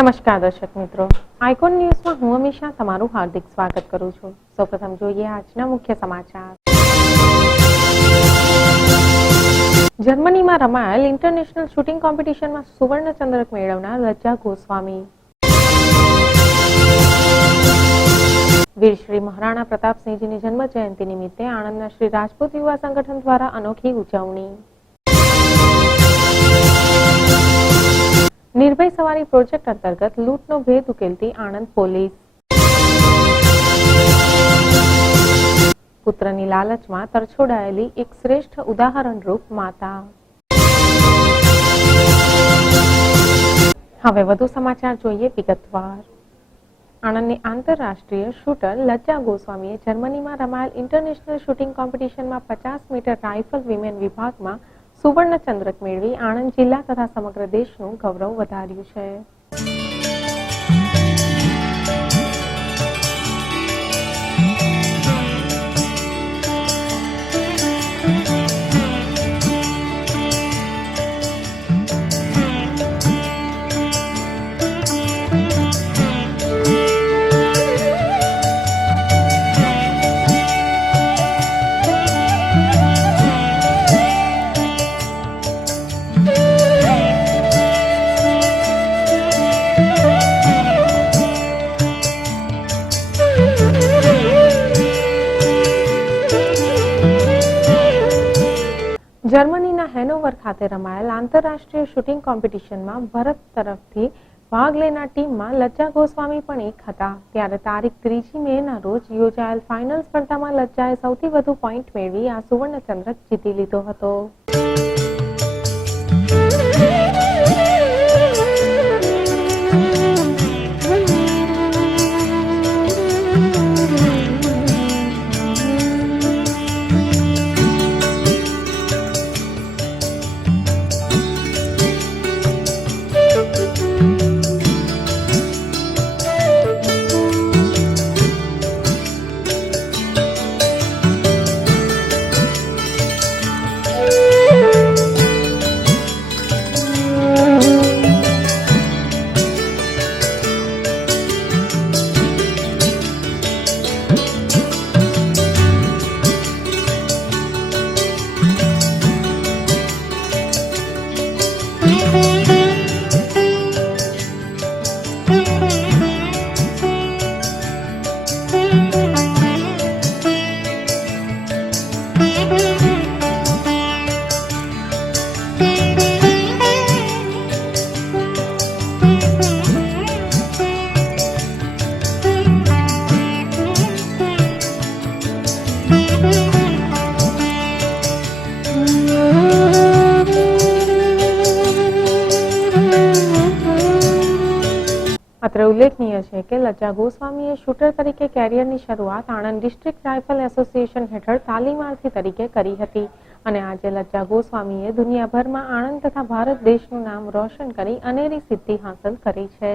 નમસ્કાર દર્શક મિત્રો, આઇકોન ન્યૂઝમાં હું અમીશા તમારું હાર્દિક સ્વાગત કરું છું. સૌપ્રથમ જોઈએ આજના મુખ્ય સમાચાર. જર્મનીમાં રમાયેલ ઇન્ટરનેશનલ શૂટિંગ કોમ્પિટિશનમાં સુવર્ણ ચંદ્રક મેળવનાર લજ્જા ગોસ્વામી. વીર શ્રી મહારાણા પ્રતાપસિંહજીની જન્મ જયંતિ નિમિત્તે આણંદના શ્રી રાજપૂત યુવા સંગઠન દ્વારા અનોખી ઉજવણી. નિર્ભય સવારી પ્રોજેક્ટ અંતર્ગત લૂંટનો ભેદ ઉકેલતી આણંદ પોલીસ. પુત્રની લાલચમાં તરછોડાયેલી એક શ્રેષ્ઠ ઉદાહરણરૂપ માતા. હવે વધુ સમાચાર જોઈએ વિગતવાર. આણંદની આંતરરાષ્ટ્રીય શૂટર લજ્જા ગોસ્વામીએ જર્મનીમાં રમાયેલ ઇન્ટરનેશનલ શૂટિંગ કોમ્પિટિશનમાં 50 મીટર રાઇફલ વિમેન વિભાગમાં સુવર્ણ ચંદ્રક મેળવી આણંદ જિલ્લા તથા સમગ્ર દેશનું ગૌરવ વધાર્યું છે. જર્મનીના હેનોવર ખાતે રમાયેલ આંતરરાષ્ટ્રીય શૂટિંગ કોમ્પિટિશનમાં ભારત તરફથી ભાગ લેનાર ટીમમાં લજ્જા ગોસ્વામી પણ એક હતા. ત્યારે તારીખ 3 મેના રોજ યોજાયેલ ફાઇનલ સ્પર્ધામાં લજ્જાએ સૌથી વધુ પોઈન્ટ મેળવી આ સુવર્ણ ચંદ્રક જીતી લીધો હતો. અત્રે ઉલ્લેખનીય છે કે લજ્જા ગોસ્વામીએ શૂટર તરીકે કેરિયરની શરૂઆત આણંદ ડિસ્ટ્રિક્ટ રાઇફલ એસોસિએશન હેઠળ તાલીમાર્થી તરીકે કરી હતી અને આજે લજ્જા ગોસ્વામીએ દુનિયાભરમાં આણંદ તથા ભારત દેશનું નામ રોશન કરી અનેરી સિદ્ધિ હાંસલ કરી છે.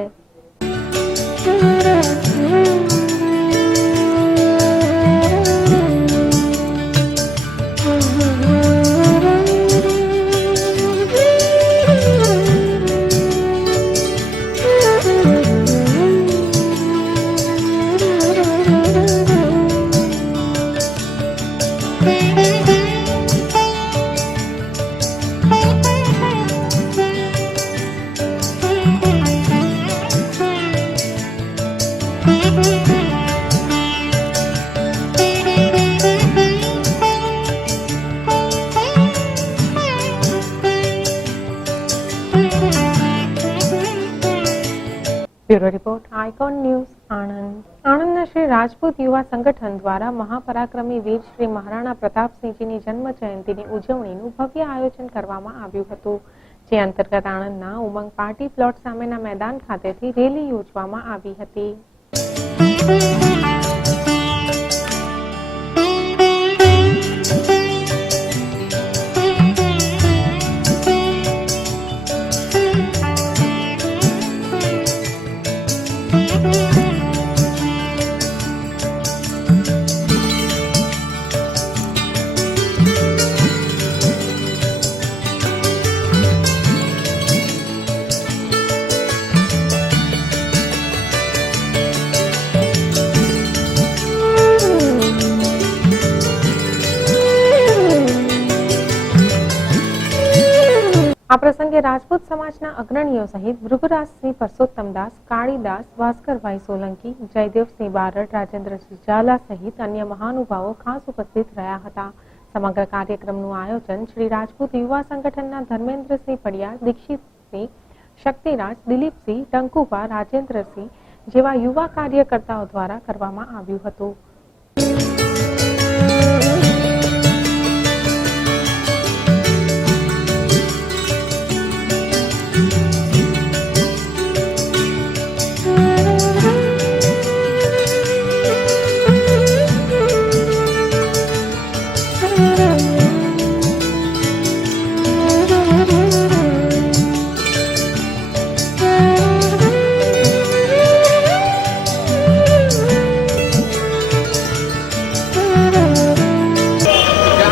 Bureau report, icon news, Anand. આણંદના શ્રી રાજપૂત યુવા સંગઠન દ્વારા મહાપરાક્રમી વીર શ્રી મહારાણા પ્રતાપસિંહજીની જન્મ જયંતિની ઉજવણીનું ભવ્ય આયોજન કરવામાં આવ્યું હતું. જે અંતર્ગત આણંદના ઉમંગ પાર્ટી પ્લોટ સામેના મેદાન ખાતેથી રેલી યોજવામાં આવી હતી. આ પ્રસંગે રાજપૂત સમાજના અગ્રણીઓ સહિત ભૃગરાજસિંહ પરસોત્તમદાસ, કાળીદાસ, ભાસ્કરભાઈ સોલંકી, જયદેવસિંહ બારડ, રાજેન્દ્રસિંહ ઝાલા સહિત અન્ય મહાનુભાવો ખાસ ઉપસ્થિત રહ્યા હતા. સમગ્ર કાર્યક્રમનું આયોજન શ્રી રાજપૂત યુવા સંગઠનના ધર્મેન્દ્રસિંહ પડિયાર, દીક્ષિતસિંહ, શક્તિરાજ, દિલીપસિંહ, ટંકુભા, રાજેન્દ્રસિંહ જેવા યુવા કાર્યકર્તાઓ દ્વારા કરવામાં આવ્યું હતું.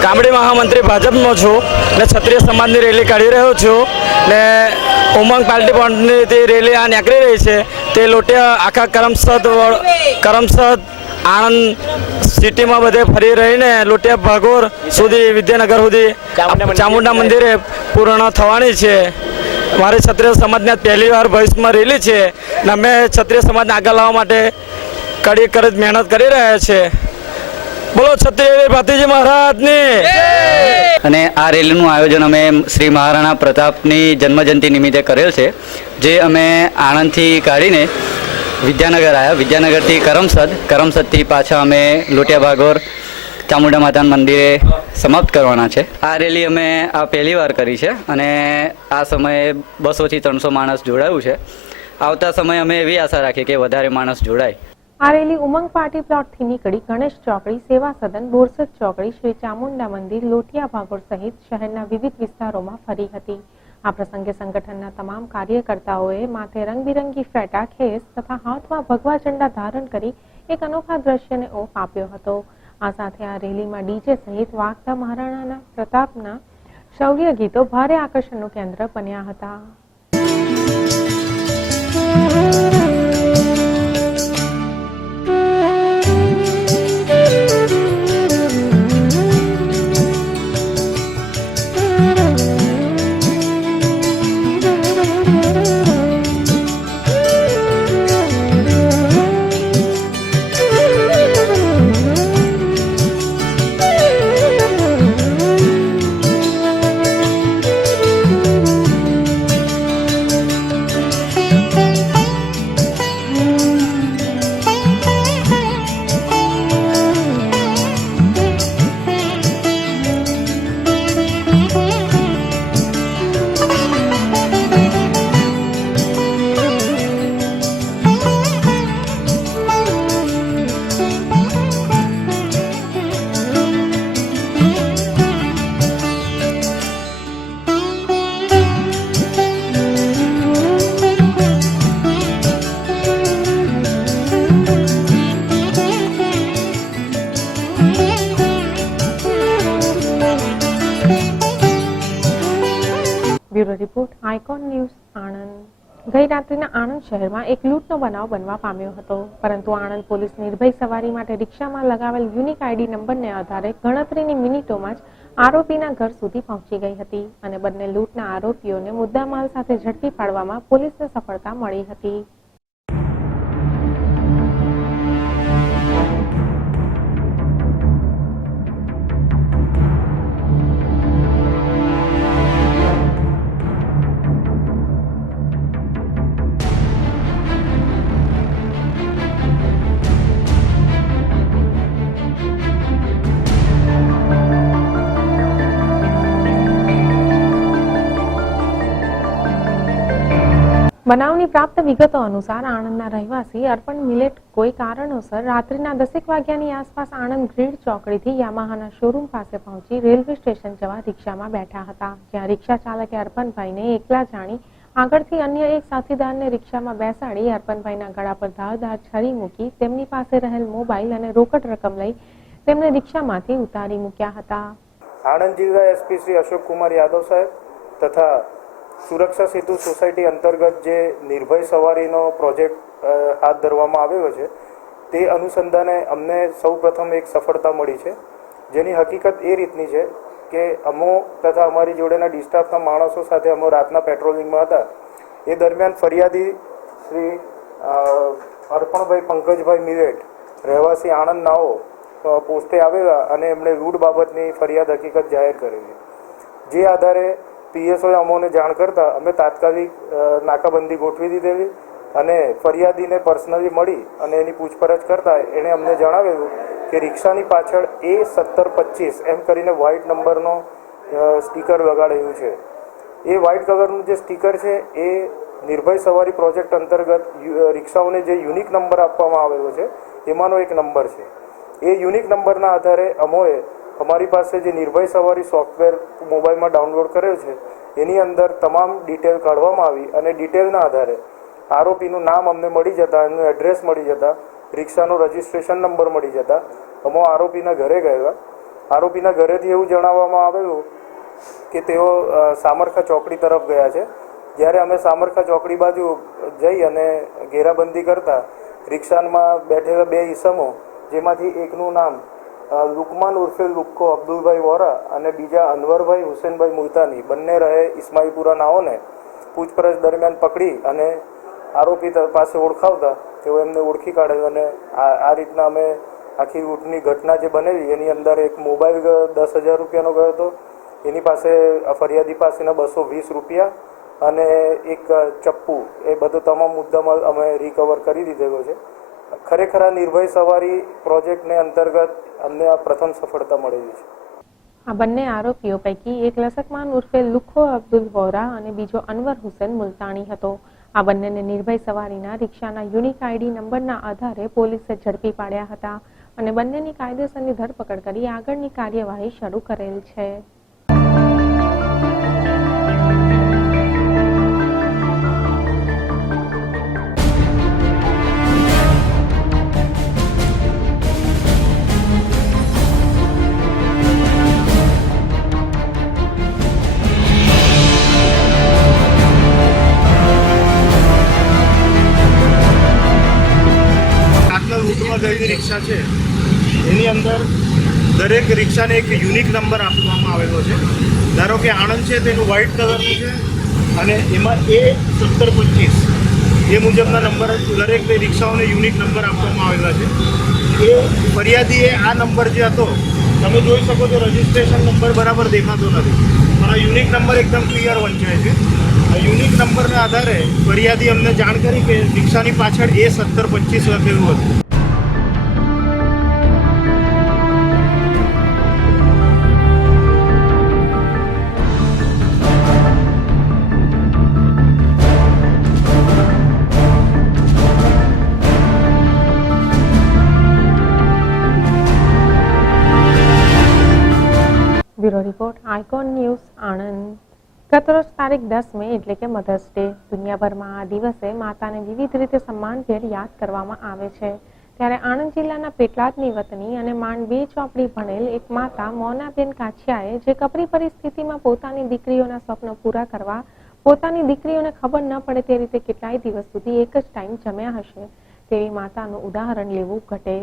ગામડી મહામંત્રી ભાજપનો છું ને ક્ષત્રિય સમાજની રેલી કાઢી રહ્યો છું ને ઉમંગ પાર્ટી પોઈન્ટની તે રેલી આ નીકળી રહી છે તે લોટિયા આખા કરમસદ આણંદ સિટીમાં બધે ફરી રહીને લોટિયા ભાગોર સુધી વિદ્યાનગર સુધી ચામુંડા મંદિરે પૂર્ણ થવાની છે. મારી ક્ષત્રિય સમાજને પહેલી વાર ભવિષ્યમાં રેલી છે ને અમે ક્ષત્રિય સમાજને આગળ લાવવા માટે કડી કરી મહેનત કરી રહ્યા છે. બોલો ક્ષત્રિય ભાતીજી મહારાજની. અને આ રેલીનું આયોજન અમે શ્રી મહારાણા પ્રતાપની જન્મજયંતિ નિમિત્તે કરેલ છે, જે અમે આણંદથી કાઢીને વિદ્યાનગર આવ્યા, વિદ્યાનગરથી કરમસદથી પાછા અમે લોટિયા ભાગોર ચામુંડા માતાના મંદિરે સમાપ્ત કરવાના છે. આ રેલી અમે આ પહેલી વાર કરી છે અને આ સમયે 200 થી 300 માણસ જોડાયું છે. આવતા સમયે અમે એવી આશા રાખીએ કે વધારે માણસ જોડાય. આ રેલી ઉમંગ પાર્ટી પ્લોટથી નીકળી ગણેશ ચોકડી, સેવા સદન, બોરસદ ચોકડી, શ્રી ચામુંડા મંદિર, લોટિયા ભાગોળ સહિત શહેરના વિવિધ વિસ્તારોમાં ફરી હતી. આ પ્રસંગે સંગઠનના તમામ કાર્યકર્તાઓએ માથે રંગબિરંગી ફેટા, ખેસ તથા હાથમાં ભગવા ઝંડા ધારણ કરી એક અનોખા દ્રશ્યને ઓપ આપ્યો હતો. આ સાથે આ રેલીમાં ડીજે સહિત વાગતા મહારાણા પ્રતાપના શૌર્ય ગીતો ભારે આકર્ષણનું કેન્દ્ર બન્યા હતા. Bureau report, icon news, Anand. ગઈ રાત્રિના આણંદ શહેરમાં એક લૂંટનો બનાવ બનવા પામ્યો હતો, પરંતુ આણંદ પોલીસ નિર્ભય સવારી માટે રિક્ષામાં લગાવેલ યુનિક આઈડી નંબરને આધારે ગણતરીની મિનિટોમાં જ આરોપીના ઘર સુધી પહોંચી ગઈ હતી અને બંને લૂંટના આરોપીઓને મુદ્દામાલ સાથે ઝડપી પાડવામાં પોલીસને સફળતા મળી હતી. બનાવની પ્રાપ્ત વિગતો અનુસાર આણંદના રહેવાસી અર્પણ મિલેટ કોઈ કારણોસર રાત્રિના 10 વાગ્યાની આસપાસ આણંદ ગ્રીડ ચોકડીથી યામાહાના શોરૂમ પાસે પહોંચી રેલવે સ્ટેશન જવા રિક્ષામાં બેઠા હતા, જ્યાં રિક્ષા ચાલકે અર્પણભાઈને એકલા જાણી આગળથી અન્ય એક સાથીદારને રિક્ષામાં બેસાડી અર્પણભાઈના ગળા પર ધારદાર છરી મૂકી તેમની પાસે રહેલ મોબાઈલ અને રોકડ રકમ લઈ તેમને રિક્ષામાંથી ઉતારી મૂક્યા હતા. આણંદ જિલ્લા એસપી શ્રી અશોક કુમાર યાદવ સાહેબ તથા સુરક્ષા સેતુ સોસાયટી અંતર્ગત જે નિર્ભય સવારીનો પ્રોજેક્ટ હાથ ધરવામાં આવ્યો છે તે અનુસંધાને અમને સૌપ્રથમ એક સફળતા મળી છે, જેની હકીકત એ રીતની છે કે અમો તથા અમારી જોડેના ડિસ્ટાફના માણસો સાથે અમે રાતના પેટ્રોલિંગમાં હતા. એ દરમિયાન ફરિયાદી શ્રી અર્પણભાઈ પંકજભાઈ મિરેટ રહેવાસી આણંદ નાઓ પોસ્ટે આવેલા અને એમણે લૂંટ બાબતની ફરિયાદ હકીકત જાહેર કરેલી. જે આધારે પીએસઓએ અમોને જાણ કરતાં અમે તાત્કાલિક નાકાબંધી ગોઠવી દીધેલી અને ફરિયાદીને પર્સનલી મળી અને એની પૂછપરછ કરતાં એણે અમને જણાવેલું કે રિક્ષાની પાછળ A1725 એમ કરીને વ્હાઇટ નંબરનો સ્ટીકર લગાડેલું છે. એ વ્હાઇટ કલરનું જે સ્ટીકર છે એ નિર્ભય સવારી પ્રોજેક્ટ અંતર્ગત રિક્ષાઓને જે યુનિક નંબર આપવામાં આવેલો છે એમાંનો એક નંબર છે. એ યુનિક નંબરના આધારે અમોએ અમારી પાસે જે નિર્ભય સવારી સોફ્ટવેર મોબાઈલમાં ડાઉનલોડ કરેલ છે એની અંદર તમામ ડિટેલ કાઢવામાં આવી અને ડિટેલના આધારે આરોપીનું નામ અમને મળી જતાં, એમનું એડ્રેસ મળી જતાં, રિક્ષાનો રજિસ્ટ્રેશન નંબર મળી જતાં અમો આરોપીના ઘરે ગયેલા. આરોપીના ઘરેથી એવું જણાવવામાં આવેલું કે તેઓ સામરખા ચોકડી તરફ ગયા છે. જ્યારે અમે સામરખા ચોકડી બાજુ જઈ અને ઘેરાબંધી કરતાં રિક્ષામાં બેઠેલા બે ઈસમો, જેમાંથી એકનું નામ લુકમાન ઉર્ફે લુક્કો અબ્દુલભાઈ વોરા અને બીજા અનવરભાઈ હુસેનભાઈ મુલતાની બંને રહે ઇસ્માઇલપુરા નાઓને પૂછપરછ દરમિયાન પકડી અને આરોપી પાસે ઓળખાવતા તેઓ એમને ઓળખી કાઢેલ અને આ રીતના અમે આખી લૂંટની ઘટના જે બનેલી એની અંદર એક મોબાઈલ 10,000 રૂપિયાનો ગયો હતો, એની પાસે ફરિયાદી પાસેના 220 રૂપિયા અને એક ચપ્પુ, એ બધો તમામ મુદ્દામાં અમે રિકવર કરી દીધેલો છે. ખરેખર આ નિર્ભય સવારી પ્રોજેક્ટને અંતર્ગત અમને આ પ્રથમ સફળતા મળેલી છે. આ બંને આરોપીઓ પૈકી એક લસકમાન ઉર્ફે લુખો અબ્દુલ વોરા અને બીજો અનવર હુસેન મુલતાણી હતો. આ બંનેને નિર્ભય સવારીના રિક્ષાના યુનિક આઈડી નંબરના આધારે પોલીસે ઝડપી પાડ્યા હતા અને બંનેની કાયદેસરની ધરપકડ કરી આગળની કાર્યવાહી શરૂ કરેલ છે. ગયેલી રિક્ષા છે એની અંદર દરેક રિક્ષાને એક યુનિક નંબર આપવામાં આવેલો છે. ધારો કે આણંદ છે તેનું વ્હાઇટ કલરનું છે અને એમાં A1725 એ મુજબના નંબર દરેક રિક્ષાઓને યુનિક નંબર આપવામાં આવેલા છે. એ ફરિયાદીએ આ નંબર જે હતો તમે જોઈ શકો છો રજિસ્ટ્રેશન નંબર બરાબર દેખાતો નથી, પણ આ યુનિક નંબર એકદમ ક્લિયર વંચાય છે. આ યુનિક નંબરના આધારે ફરિયાદી અમને જાણ કરી કે રિક્ષાની પાછળ A1725 લખેલું હતું. Bureau report icon news Anand. ગતરોજ તારીખ 10 મે એટલે કે મધર્સ ડે. દુનિયાભરમાં આ દિવસે માતાને વિવિધ રીતે સન્માનભેર યાદ કરવામાં આવે છે. ત્યારે આણંદ જિલ્લાના પેટલાદની વતની અને માંડ 2 ચોપડી ભણેલ એક માતા મોનાબેન કાછિયાએ જે કપરી પરિસ્થિતિમાં પોતાની દીકરીઓના સ્વપ્ન પૂરા કરવા પોતાની દીકરીઓને ખબર ન પડે તે રીતે કેટલાય દિવસ સુધી એક જ ટાઈમ જમ્યા હશે તેવી માતાનું ઉદાહરણ લેવું ઘટે.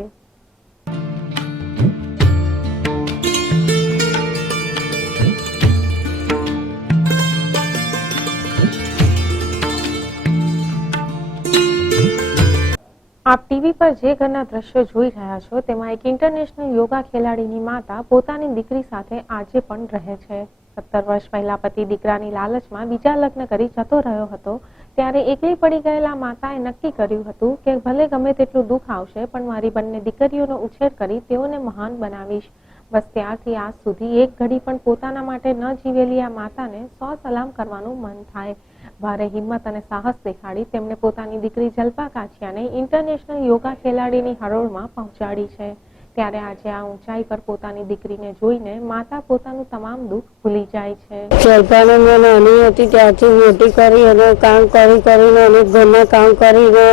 આપ ટીવી પર જે ઘરના દ્રશ્યો જોઈ રહ્યા છો તેમાં એક ઇન્ટરનેશનલ યોગા ખેલાડીની માતા પોતાની દીકરી સાથે આજે પણ રહે છે. 17 વર્ષ પહેલા પતિ દીકરાની લાલચમાં બીજા લગ્ન કરી જતો રહ્યો હતો ત્યારે એકલી પડી ગયેલા માતાએ નક્કી કર્યું હતું કે ભલે ગમે તેટલું દુઃખ આવશે પણ મારી બંને દીકરીઓનો ઉછેર કરી તેઓને મહાન બનાવીશ. બસ ત્યારથી આજ સુધી એક ઘડી પણ પોતાના માટે ન જીવેલી આ માતાને 100 સલામ કરવાનું મન થાય. ભારે હિંમત અને સાહસ દેખાડી તેમણે પોતાની દીકરી જલ્પા કાછિયાને ઇન્ટરનેશનલ યોગા ખેલાડીની હરોળમાં પહોંચાડી છે. ત્યારે આજે આ ઊંચાઈ પર પોતાની દીકરીને જોઈને માતા પોતાનું તમામ દુઃખ ભૂલી જાય છે. જલ્પાને મેં નાની હતી ત્યારથી મોટી કરી અને કામ કરીને અને ઘરના કામ કરીને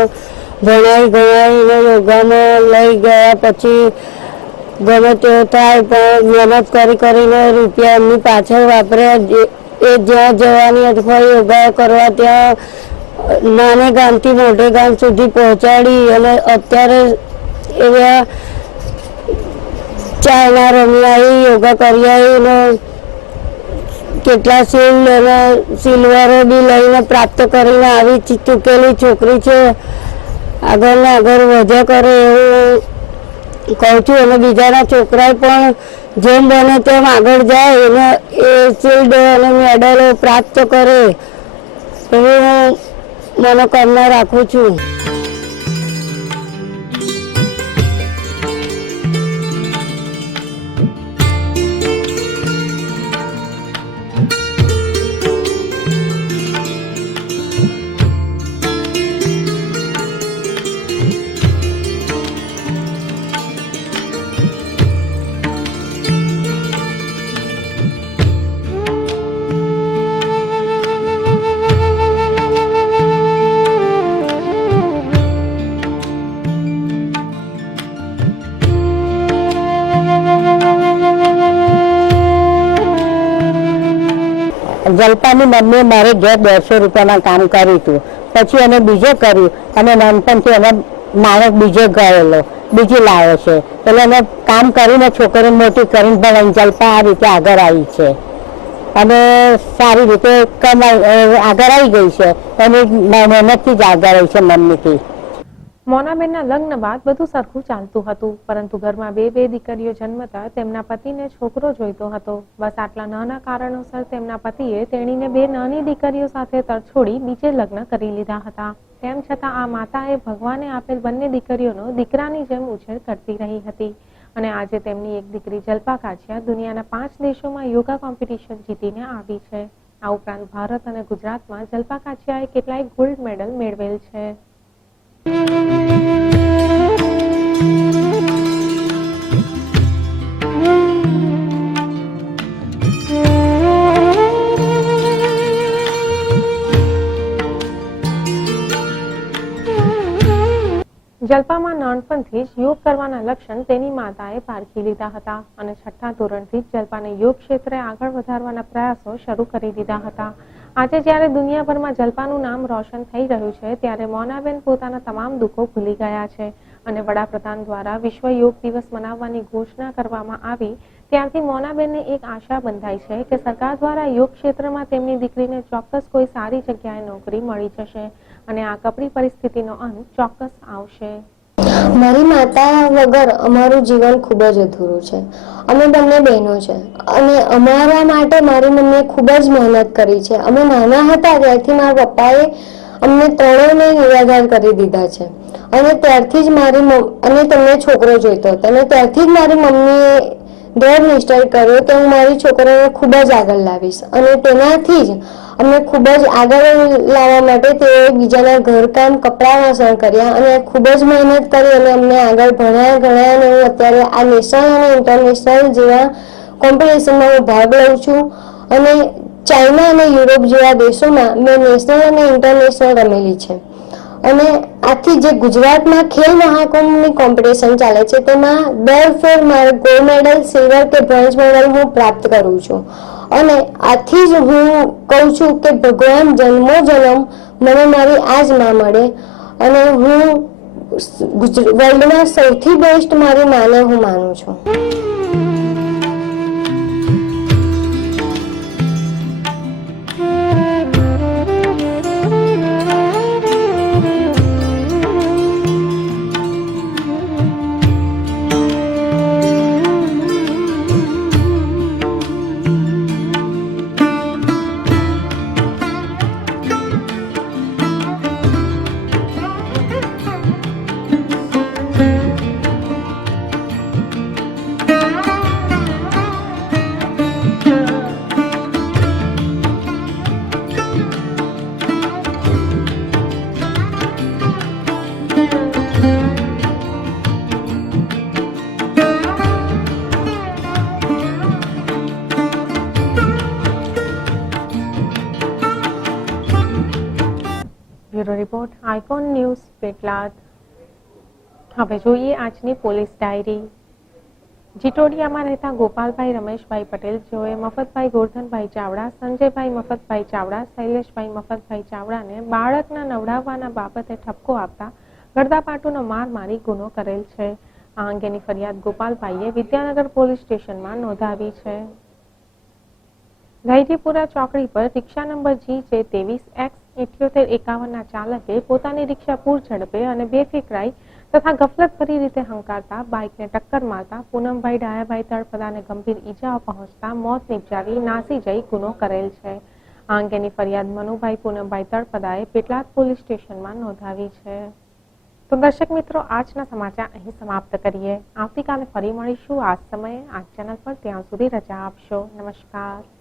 ભણાવીને યોગામાં લઈ ગયા. પછી ગમે તે થાય પણ મહેનત કરીને રૂપિયા એમની પાછળ વાપર્યા. એ જ્યાં જવાની હોય યોગા કરવા ત્યાં નાને ગામથી મોટે ગામ સુધી પહોંચાડી અને અત્યારે એવા ચાલના રમી આવી યોગા કરી આવીને કેટલા શિલ્ડ અને સિલ્વરો બી લઈને પ્રાપ્ત કરીને આવી ચૂકેલી છોકરી છે. આગળ ને આગળ વધ્યા કરે એવું કહું છું. અને બીજાના છોકરા પણ જેમ બને તેમ આગળ જાય અને એ શિલ્ડ અને મેડલો પ્રાપ્ત કરે એવી હું મનોકામના રાખું છું. જલ્પાની મમ્મીએ મારે ઘેર 150 રૂપિયામાં કામ કર્યું હતું. પછી અમે બીજે કર્યું અને નાનપણથી અમે માણસ બીજે ગયેલો બીજી લાવ્યો છે. એટલે અમે કામ કરીને છોકરી મોટી કરીને ભણાવીને જલ્પા આ રીતે આગળ આવી છે અને સારી રીતે આગળ આવી ગઈ છે. એની મહેનતથી જ આગળ આવી છે મમ્મીથી. મોનાબેનના લગ્ન બાદ બધું સરખું ચાલતું હતું, પરંતુ ઘરમાં બે દીકરીઓ જન્મતા તેમના પતિને છોકરો જોઈતો હતો. બસ આટલા નાના કારણોસર તેમના પતિએ તેણીને 2 નાની દીકરીઓ સાથે તરછોડી બીજે લગ્ન કરી લીધા હતા. તેમ છતાં આ માતાએ ભગવાને આપેલ બંને દીકરીઓનો દીકરાની જેમ ઉછેર કરતી રહી હતી અને આજે તેમની એક દીકરી જલ્પા કાછિયા દુનિયાના 5 દેશોમાં યોગા કોમ્પિટિશન જીતીને આવી છે. આ ઉપરાંત ભારત અને ગુજરાતમાં જલ્પા કાછિયાએ કેટલાય ગોલ્ડ મેડલ મેળવેલ છે. જલ્પામાં નાનપણથી જ યોગ કરવાના લક્ષણ તેની માતાએ પારખી લીધા હતા અને 6ઠ્ઠા ધોરણથી જ જલ્પાને યોગ ક્ષેત્રે આગળ વધારવાના પ્રયાસો શરૂ કરી દીધા હતા. આજે જ્યારે દુનિયાભરમાં જલ્પાનું નામ રોશન થઈ રહ્યું છે, ત્યારે મોનાબેન પોતાના તમામ દુઃખો ભૂલી ગયા છે અને વડાપ્રધાન દ્વારા વિશ્વ યોગ દિવસ મનાવવાની ઘોષણા કરવામાં આવી ત્યારથી મોનાબેનને એક આશા બંધાઈ છે કે સરકાર દ્વારા યોગ ક્ષેત્રમાં તેમની દીકરીને ચોક્કસ કોઈ સારી જગ્યાએ નોકરી મળી જશે અને આ કપરી પરિસ્થિતિનો અંત ચોક્કસ આવશે. મારી માતા વગર અમારું જીવન ખૂબ જ અધૂરું છે. અમે બંને બહેનો છે અને અમારા માટે મારી મમ્મીએ ખૂબ જ મહેનત કરી છે. અમે નાના હતા ત્યારથી મારા પપ્પાએ અમને ત્રણેયને નિરાધાર કરી દીધા છે અને ત્યારથી જ અને તમને છોકરો જોઈતો હતો અને ત્યારથી જ મારી મમ્મીએ દૃઢ નિશ્ચય કર્યો કે હું મારી છોકરીને ખૂબ જ આગળ લાવીશ અને તેનાથી જ અમને ખૂબ જ આગળ લાવવા માટે તેઓએ બીજાના ઘરકામ કપડાં વાસણ કર્યા અને ખૂબ જ મહેનત કરી અને અમને આગળ ભણ્યા ગણ્યા અને હું અત્યારે આ નેશનલ અને ઇન્ટરનેશનલ જેવા કોમ્પિટિશનમાં હું ભાગ લઉં છું અને ચાઇના અને યુરોપ જેવા દેશોમાં મેં નેશનલ અને ઇન્ટરનેશનલ રમેલી છે. અને આથી જે ગુજરાતમાં ખેલ મહાકુંભની કોમ્પિટિશન ચાલે છે તેમાં દર ફેર મારે ગોલ્ડ મેડલ, સિલ્વર કે બ્રોન્ઝ મેડલ હું પ્રાપ્ત કરું છું અને આથી જ હું કહું છું કે ભગવાન જન્મોજન્મ મને મારી આ જ માં મળે અને હું વર્લ્ડમાં સૌથી બેસ્ટ મારી માને હું માનું છું. Bureau report icon news Petlad. હવે જોઈએ આજની પોલીસ ડાયરી. જીટોડિયામાં રહેતા ગોપાલભાઈ રમેશભાઈ પટેલ, જેઓએ મફતભાઈ ગોરધનભાઈ ચાવડા, સંજયભાઈ મફતભાઈ ચાવડા, શૈલેષભાઈ મફતભાઈ ચાવડાને બાળકના નવડાવવાના બાબતે ઠપકો આપતા ગળદાપાટુનો માર મારી ગુનો કરેલ છે. આ અંગેની ફરિયાદ ગોપાલભાઈએ વિદ્યાનગર પોલીસ સ્ટેશનમાં નોંધાવી છે. ધૈર્યપુરા ચોકડી પર રિક્ષા નંબર GJ23X7851ના ચાલકે પોતાની રિક્ષા પૂર ઝડપે અને બેફિકરાઈ તથા ગફલતભરી રીતે હંકારતા બાઇકને ટક્કર મારતા પૂનમભાઈ ડાયાભાઈ તળપદાને ગંભીર ઈજાઓ પહોંચતા મોત નિપજાવી નાસી જઈ ગુનો કરેલ છે. આ અંગેની ફરિયાદ મનુભાઈ પૂનમભાઈ તળપદાએ પેટલાદ પોલીસ સ્ટેશનમાં નોંધાવી છે. તો દર્શક મિત્રો, આજના સમાચાર અહીં સમાપ્ત કરીએ. આવતીકાલે ફરી મળીશું આ જ સમયે આ ચેનલ પર. ત્યાં સુધી રજા આપશો. નમસ્કાર.